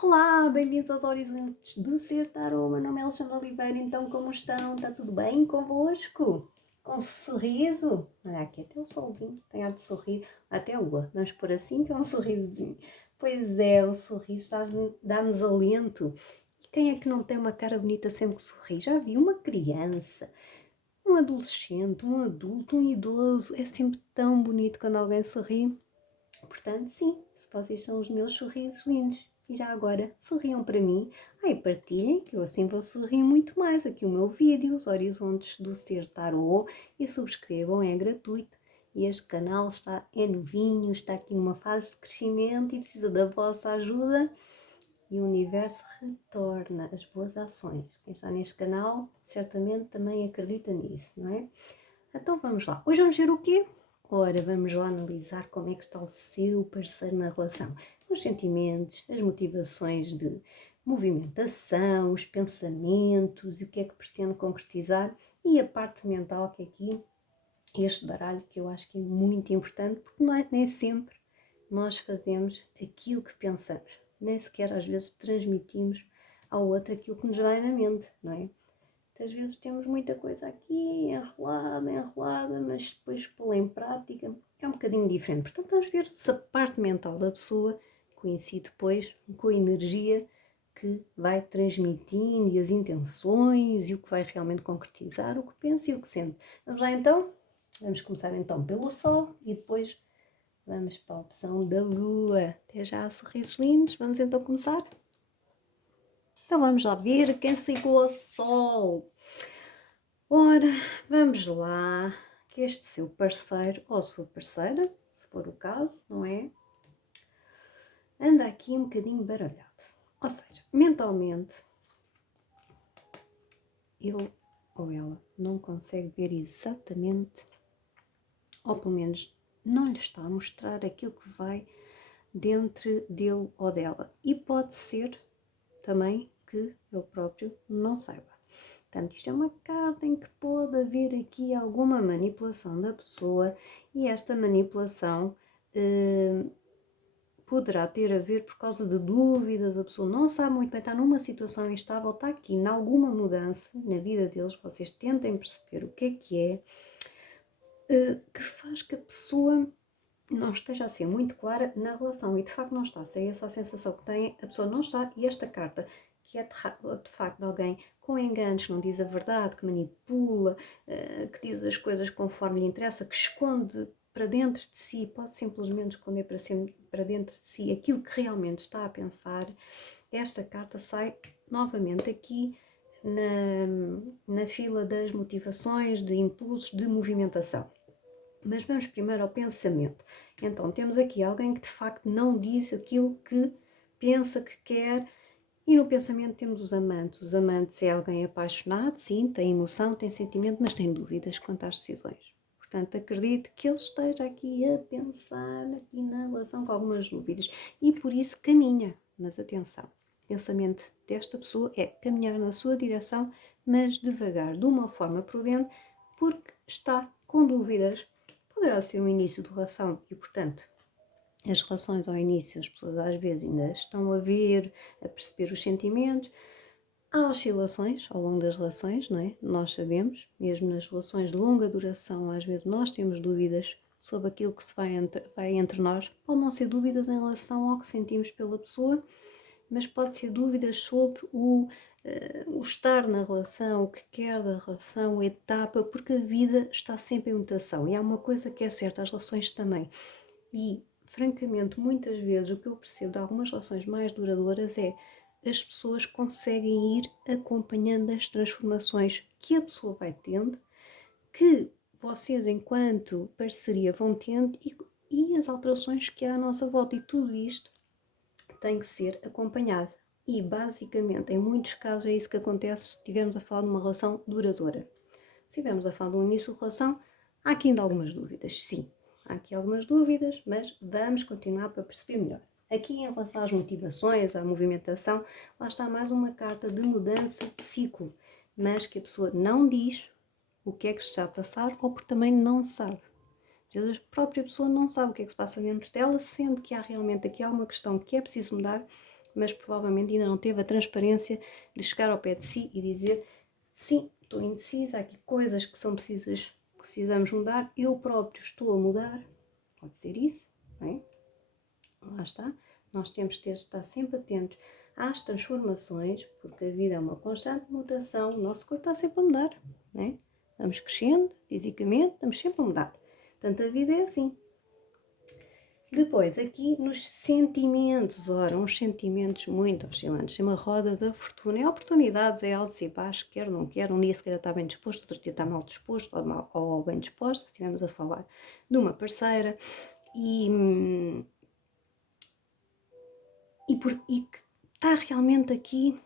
Olá, bem-vindos aos Horizontes do Ser Tarô. Meu nome é Alexandra Oliveira. Então, como estão? Está tudo bem convosco? Com um sorriso? Olha aqui, até o solzinho tem ar de sorrir. Até a lua, vamos por assim, tem um sorrisozinho. Pois é, o sorriso dá-nos alento. E quem é que não tem uma cara bonita sempre que sorri? Já vi uma criança, um adolescente, um adulto, um idoso. É sempre tão bonito quando alguém sorri. Portanto, sim, vocês são os meus sorrisos lindos. E já agora, sorriam para mim. Ai, partilhem, que eu assim vou sorrir muito mais. Aqui o meu vídeo, os Horizontes do Ser Tarô. E subscrevam, é gratuito. E este canal é novinho, está aqui numa fase de crescimento e precisa da vossa ajuda. E o universo retorna as boas ações. Quem está neste canal certamente também acredita nisso, não é? Então vamos lá. Hoje vamos ver o quê? Ora, vamos lá analisar como é que está o seu parceiro na relação. Os sentimentos, as motivações de movimentação, os pensamentos e o que é que pretende concretizar e a parte mental, que é aqui este baralho que eu acho que é muito importante, porque nem sempre nós fazemos aquilo que pensamos, nem sequer às vezes transmitimos ao outro aquilo que nos vai na mente, não é? Às vezes temos muita coisa aqui, enrolada, enrolada, mas depois pô-la em prática é um bocadinho diferente. Portanto, vamos ver se a parte mental da pessoa coincide depois com a energia que vai transmitindo e as intenções e o que vai realmente concretizar, o que pensa e o que sente. Vamos lá então? Vamos começar então pelo Sol e depois vamos para a opção da Lua. Até já, sorrisos lindos. Vamos então começar? Então vamos lá ver quem seguiu ao Sol. Ora, vamos lá, que este seu parceiro ou sua parceira, se for o caso, não é? Anda aqui um bocadinho baralhado. Ou seja, mentalmente, ele ou ela não consegue ver exatamente, ou pelo menos não lhe está a mostrar aquilo que vai dentro dele ou dela. E pode ser também que ele próprio não saiba. Portanto, isto é uma carta em que pode haver aqui alguma manipulação da pessoa e esta manipulação poderá ter a ver por causa de dúvidas, a pessoa não sabe muito bem, está numa situação instável, está aqui em alguma mudança na vida deles, vocês tentem perceber o que que faz que a pessoa não esteja a ser muito clara na relação e de facto não está, se é essa a sensação que tem, a pessoa não está e esta carta que é de facto de alguém com enganos, que não diz a verdade, que manipula, que diz as coisas conforme lhe interessa, que esconde para dentro de si, pode simplesmente esconder para dentro de si aquilo que realmente está a pensar. Esta carta sai novamente aqui na fila das motivações, de impulsos, de movimentação. Mas vamos primeiro ao pensamento. Então, temos aqui alguém que de facto não diz aquilo que pensa, que quer, e no pensamento temos os amantes. Os amantes é alguém apaixonado, sim, tem emoção, tem sentimento, mas tem dúvidas quanto às decisões. Portanto, acredito que ele esteja aqui a pensar aqui na relação com algumas dúvidas e por isso caminha. Mas atenção, o pensamento desta pessoa é caminhar na sua direção, mas devagar, de uma forma prudente, porque está com dúvidas. Poderá ser um início de relação e, portanto, as relações ao início, as pessoas às vezes ainda estão a ver, a perceber os sentimentos. Há oscilações ao longo das relações, não é? Nós sabemos, mesmo nas relações de longa duração, às vezes nós temos dúvidas sobre aquilo que se vai entre nós. Pode não ser dúvidas em relação ao que sentimos pela pessoa, mas pode ser dúvidas sobre o estar na relação, o que quer da relação, a etapa, porque a vida está sempre em mutação. E há uma coisa que é certa, as relações também. E, francamente, muitas vezes o que eu percebo de algumas relações mais duradouras é as pessoas conseguem ir acompanhando as transformações que a pessoa vai tendo, que vocês, enquanto parceria, vão tendo e as alterações que há à nossa volta. E tudo isto tem que ser acompanhado. E, basicamente, em muitos casos é isso que acontece se estivermos a falar de uma relação duradoura. Se estivermos a falar de um início de relação, há aqui ainda algumas dúvidas, sim. Há aqui algumas dúvidas, mas vamos continuar para perceber melhor. Aqui, em relação às motivações, à movimentação, lá está mais uma carta de mudança de ciclo, mas que a pessoa não diz o que é que está a passar ou porque também não sabe. Às vezes a própria pessoa não sabe o que é que se passa dentro dela, sendo que há realmente aqui alguma questão que é preciso mudar mas provavelmente ainda não teve a transparência de chegar ao pé de si e dizer: sim, estou indecisa, há aqui coisas que são precisamos mudar, eu próprio estou a mudar. Pode ser isso, não é? Lá está. Nós temos que estar sempre atentos às transformações, porque a vida é uma constante mutação, o nosso corpo está sempre a mudar, não é? Estamos crescendo fisicamente, estamos sempre a mudar. Portanto, a vida é assim. Depois, aqui nos sentimentos, ora, uns sentimentos muito oscilantes. É uma roda da fortuna. É oportunidades, é altos e baixos, quer ou não quer. Um dia se calhar está bem disposto, outro dia está mal disposto ou bem disposto, se estivermos a falar de uma parceira. E que está realmente aqui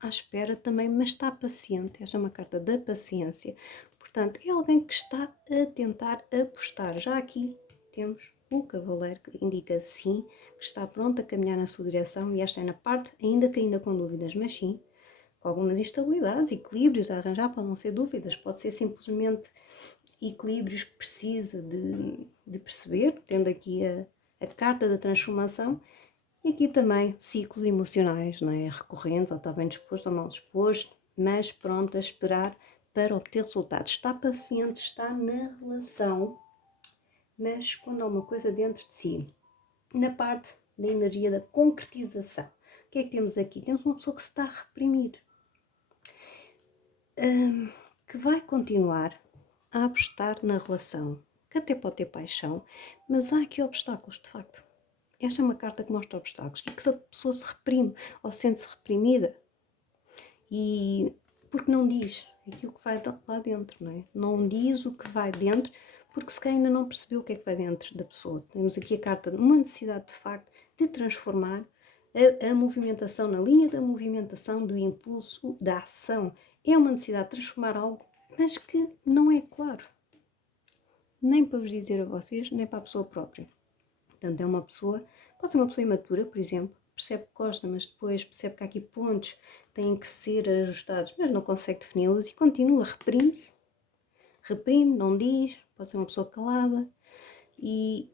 à espera também, mas está paciente. Esta é uma carta da paciência. Portanto, é alguém que está a tentar apostar. Já aqui temos o cavaleiro que indica sim, que está pronto a caminhar na sua direção, e esta é na parte, ainda com dúvidas, mas sim, com algumas instabilidades, equilíbrios a arranjar, para não ser dúvidas, pode ser simplesmente equilíbrios que precisa de perceber, tendo aqui a carta da transformação. E aqui também ciclos emocionais, não é? Recorrentes, ou está bem disposto ou mal disposto, mas pronto a esperar para obter resultados. Está paciente, está na relação, mas quando há uma coisa dentro de si, na parte da energia da concretização. O que é que temos aqui? Temos uma pessoa que se está a reprimir, que vai continuar a apostar na relação, que até pode ter paixão, mas há aqui obstáculos, de facto. Esta é uma carta que mostra obstáculos e que a pessoa se reprime ou sente-se reprimida, e porque não diz aquilo que vai lá dentro, não é? Não diz o que vai dentro, porque se calhar ainda não percebeu o que é que vai dentro da pessoa. Temos aqui a carta de uma necessidade de facto de transformar a movimentação na linha da movimentação, do impulso, da ação. É uma necessidade de transformar algo, mas que não é claro, nem para vos dizer a vocês, nem para a pessoa própria. Portanto, é uma pessoa, pode ser uma pessoa imatura, por exemplo, percebe que gosta, mas depois percebe que há aqui pontos que têm que ser ajustados, mas não consegue defini-los e continua, reprime, não diz, pode ser uma pessoa calada,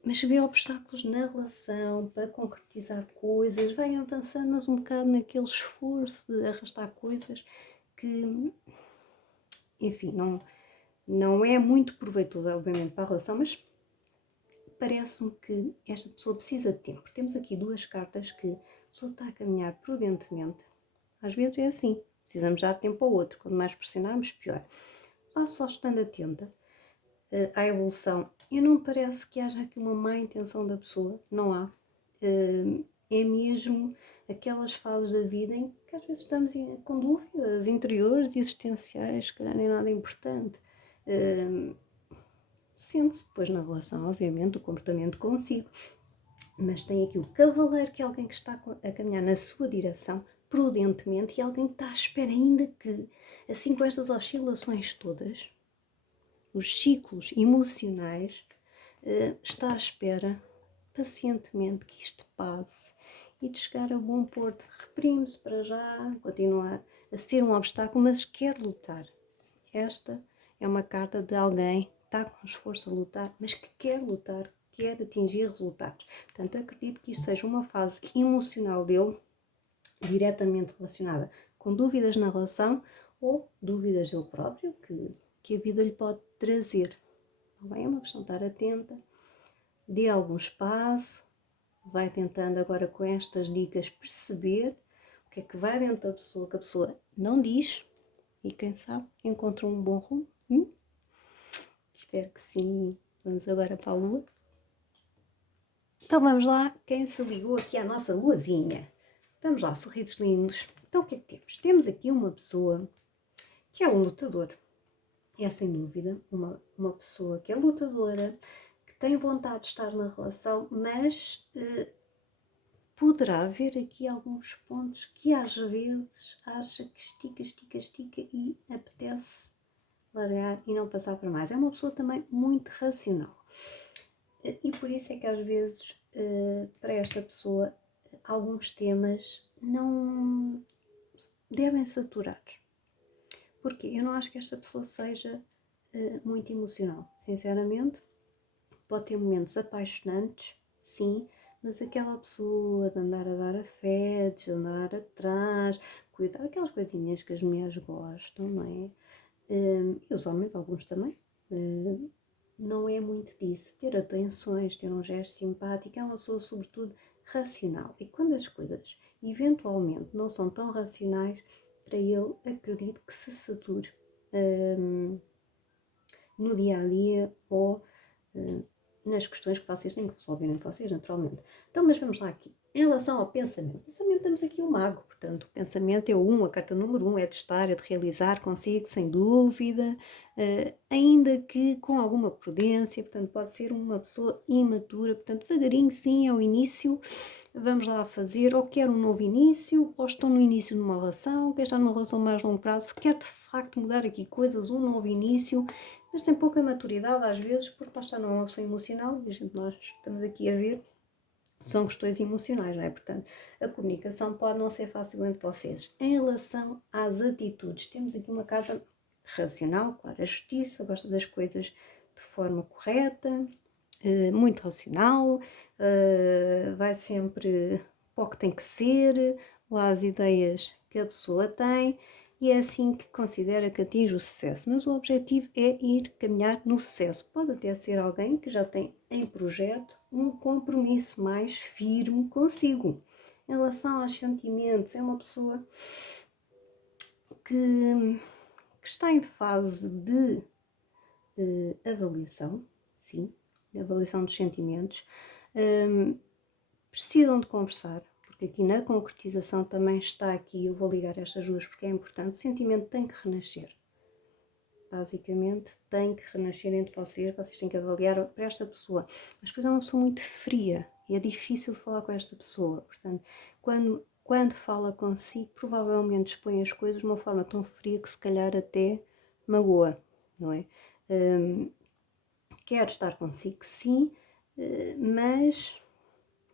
mas vê obstáculos na relação para concretizar coisas, vai avançando, mas um bocado naquele esforço de arrastar coisas que, enfim, não é muito proveitoso, obviamente, para a relação, mas parece-me que esta pessoa precisa de tempo. Temos aqui duas cartas que a pessoa está a caminhar prudentemente. Às vezes é assim, precisamos dar tempo ao outro. Quanto mais pressionarmos, pior. Vá só estando atenta à evolução. E não me parece que haja aqui uma má intenção da pessoa, não há. É mesmo aquelas fases da vida em que às vezes estamos com dúvidas interiores e existenciais, que calhar nem nada importante. Sente-se depois na relação, obviamente, o comportamento consigo, mas tem aqui o cavaleiro, que é alguém que está a caminhar na sua direção prudentemente, e alguém que está à espera ainda que, assim, com estas oscilações todas, os ciclos emocionais, está à espera pacientemente que isto passe e de chegar a bom porto. Reprime-se para já, continua a ser um obstáculo, mas quer lutar. Esta é uma carta de alguém que está com esforço a lutar, mas que quer lutar, quer atingir resultados. Portanto, acredito que isto seja uma fase emocional dele diretamente relacionada com dúvidas na relação ou dúvidas dele próprio que a vida lhe pode trazer. Bem, é uma questão de estar atenta, dê algum espaço, vai tentando agora com estas dicas perceber o que é que vai dentro da pessoa, que a pessoa não diz, e quem sabe encontra um bom rumo. Espero que sim. Vamos agora para a lua. Então vamos lá, quem se ligou aqui à nossa luazinha? Vamos lá, sorrisos lindos. Então o que é que temos? Temos aqui uma pessoa que é um lutador. É sem dúvida uma pessoa que é lutadora, que tem vontade de estar na relação, mas poderá haver aqui alguns pontos que às vezes acha que estica e apetece largar e não passar para mais. É uma pessoa também muito racional. E por isso é que às vezes, para esta pessoa, alguns temas não devem saturar. Porque eu não acho que esta pessoa seja muito emocional, sinceramente. Pode ter momentos apaixonantes, sim, mas aquela pessoa de andar a dar afetos, de andar atrás, cuidar, aquelas coisinhas que as mulheres gostam, não é? E os homens, alguns também, não é muito disso. Ter atenções, ter um gesto simpático, é uma pessoa, sobretudo, racional. E quando as coisas, eventualmente, não são tão racionais, para ele, acredito que se sature no dia a dia ou nas questões que vocês têm que resolver entre vocês, naturalmente. Então, mas vamos lá aqui. Em relação ao pensamento, temos aqui o mago, portanto, o pensamento é o 1, a carta número 1 é de estar, é de realizar consigo, sem dúvida, ainda que com alguma prudência, portanto, pode ser uma pessoa imatura, portanto, devagarinho, sim, ao início, vamos lá fazer, ou quer um novo início, ou estão no início de uma relação, quer estar numa relação mais longo prazo, quer de facto mudar aqui coisas, um novo início, mas tem pouca maturidade às vezes, porque lá está, não é uma pessoa emocional, e a gente, nós estamos aqui a ver, são questões emocionais, não é? Portanto, a comunicação pode não ser fácil entre vocês. Em relação às atitudes, temos aqui uma carta racional, claro, a justiça, gosta das coisas de forma correta, muito racional, vai sempre para o que tem que ser, lá as ideias que a pessoa tem, e é assim que considera que atinge o sucesso. Mas o objetivo é ir caminhar no sucesso. Pode até ser alguém que já tem em projeto um compromisso mais firme consigo. Em relação aos sentimentos, é uma pessoa que está em fase de avaliação, sim, de avaliação dos sentimentos. Precisam de conversar, porque aqui na concretização também está aqui, eu vou ligar estas duas porque é importante, o sentimento tem que renascer. Basicamente, tem que renascer entre vocês têm que avaliar para esta pessoa. Mas depois é uma pessoa muito fria e é difícil de falar com esta pessoa. Portanto, quando fala consigo, provavelmente expõe as coisas de uma forma tão fria que se calhar até magoa, não é? Quer estar consigo, sim, mas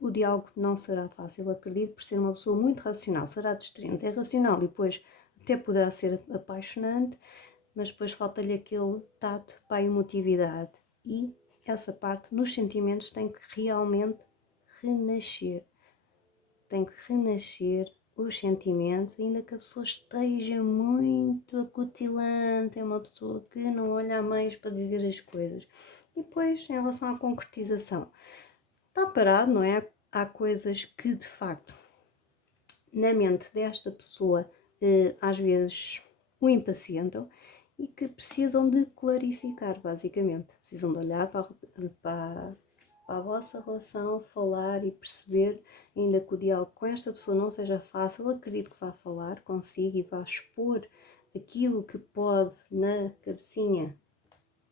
o diálogo não será fácil, acredito, por ser uma pessoa muito racional, será de extremos. É racional e depois até poderá ser apaixonante, mas depois falta-lhe aquele tato para a emotividade. E essa parte nos sentimentos tem que realmente renascer. Tem que renascer os sentimentos, ainda que a pessoa esteja muito acutilante, é uma pessoa que não olha a meios para dizer as coisas. E depois, em relação à concretização, está parado, não é? Há coisas que, de facto, na mente desta pessoa, às vezes o impacientam e que precisam de clarificar, basicamente. Precisam de olhar para a vossa relação, falar e perceber, ainda que o diálogo com esta pessoa não seja fácil, acredito que vá falar consigo e vá expor aquilo que pode na cabecinha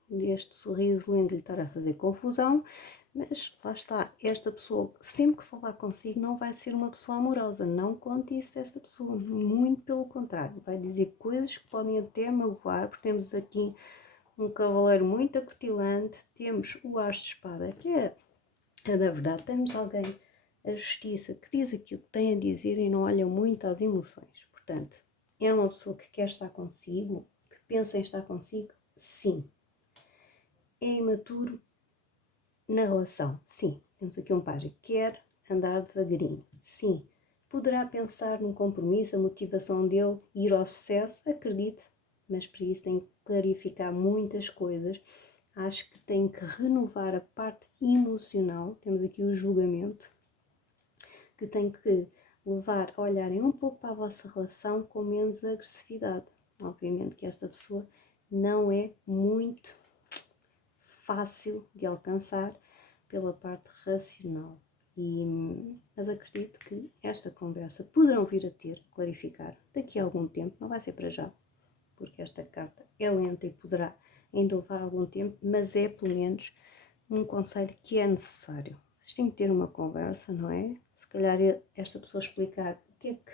deste sorriso lindo lhe estar a fazer confusão, mas lá está, esta pessoa, sempre que falar consigo, não vai ser uma pessoa amorosa, não conte isso a esta pessoa, muito pelo contrário, vai dizer coisas que podem até magoar, porque temos aqui um cavaleiro muito acutilante, temos o as de espada, que é da verdade, temos alguém, a justiça, que diz aquilo que tem a dizer e não olha muito às emoções, portanto, é uma pessoa que quer estar consigo, que pensa em estar consigo, sim. É imaturo na relação, sim. Temos aqui um pajem. Quer andar devagarinho, sim. Poderá pensar num compromisso, a motivação dele ir ao sucesso, acredite, mas para isso tem que clarificar muitas coisas. Acho que tem que renovar a parte emocional. Temos aqui o julgamento, que tem que levar a olharem um pouco para a vossa relação com menos agressividade. Obviamente que esta pessoa não é muito fácil de alcançar pela parte racional. Mas acredito que esta conversa poderão vir a ter, clarificar daqui a algum tempo, não vai ser para já, porque esta carta é lenta e poderá ainda levar algum tempo, mas é pelo menos um conselho que é necessário. Vocês têm que ter uma conversa, não é? Se calhar esta pessoa explicar o que é que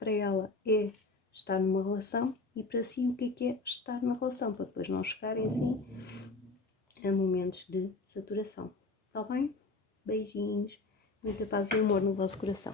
para ela é estar numa relação e para si o que é estar na relação, para depois não chegarem assim a momentos de saturação. Está bem? Beijinhos, muita paz e amor no vosso coração.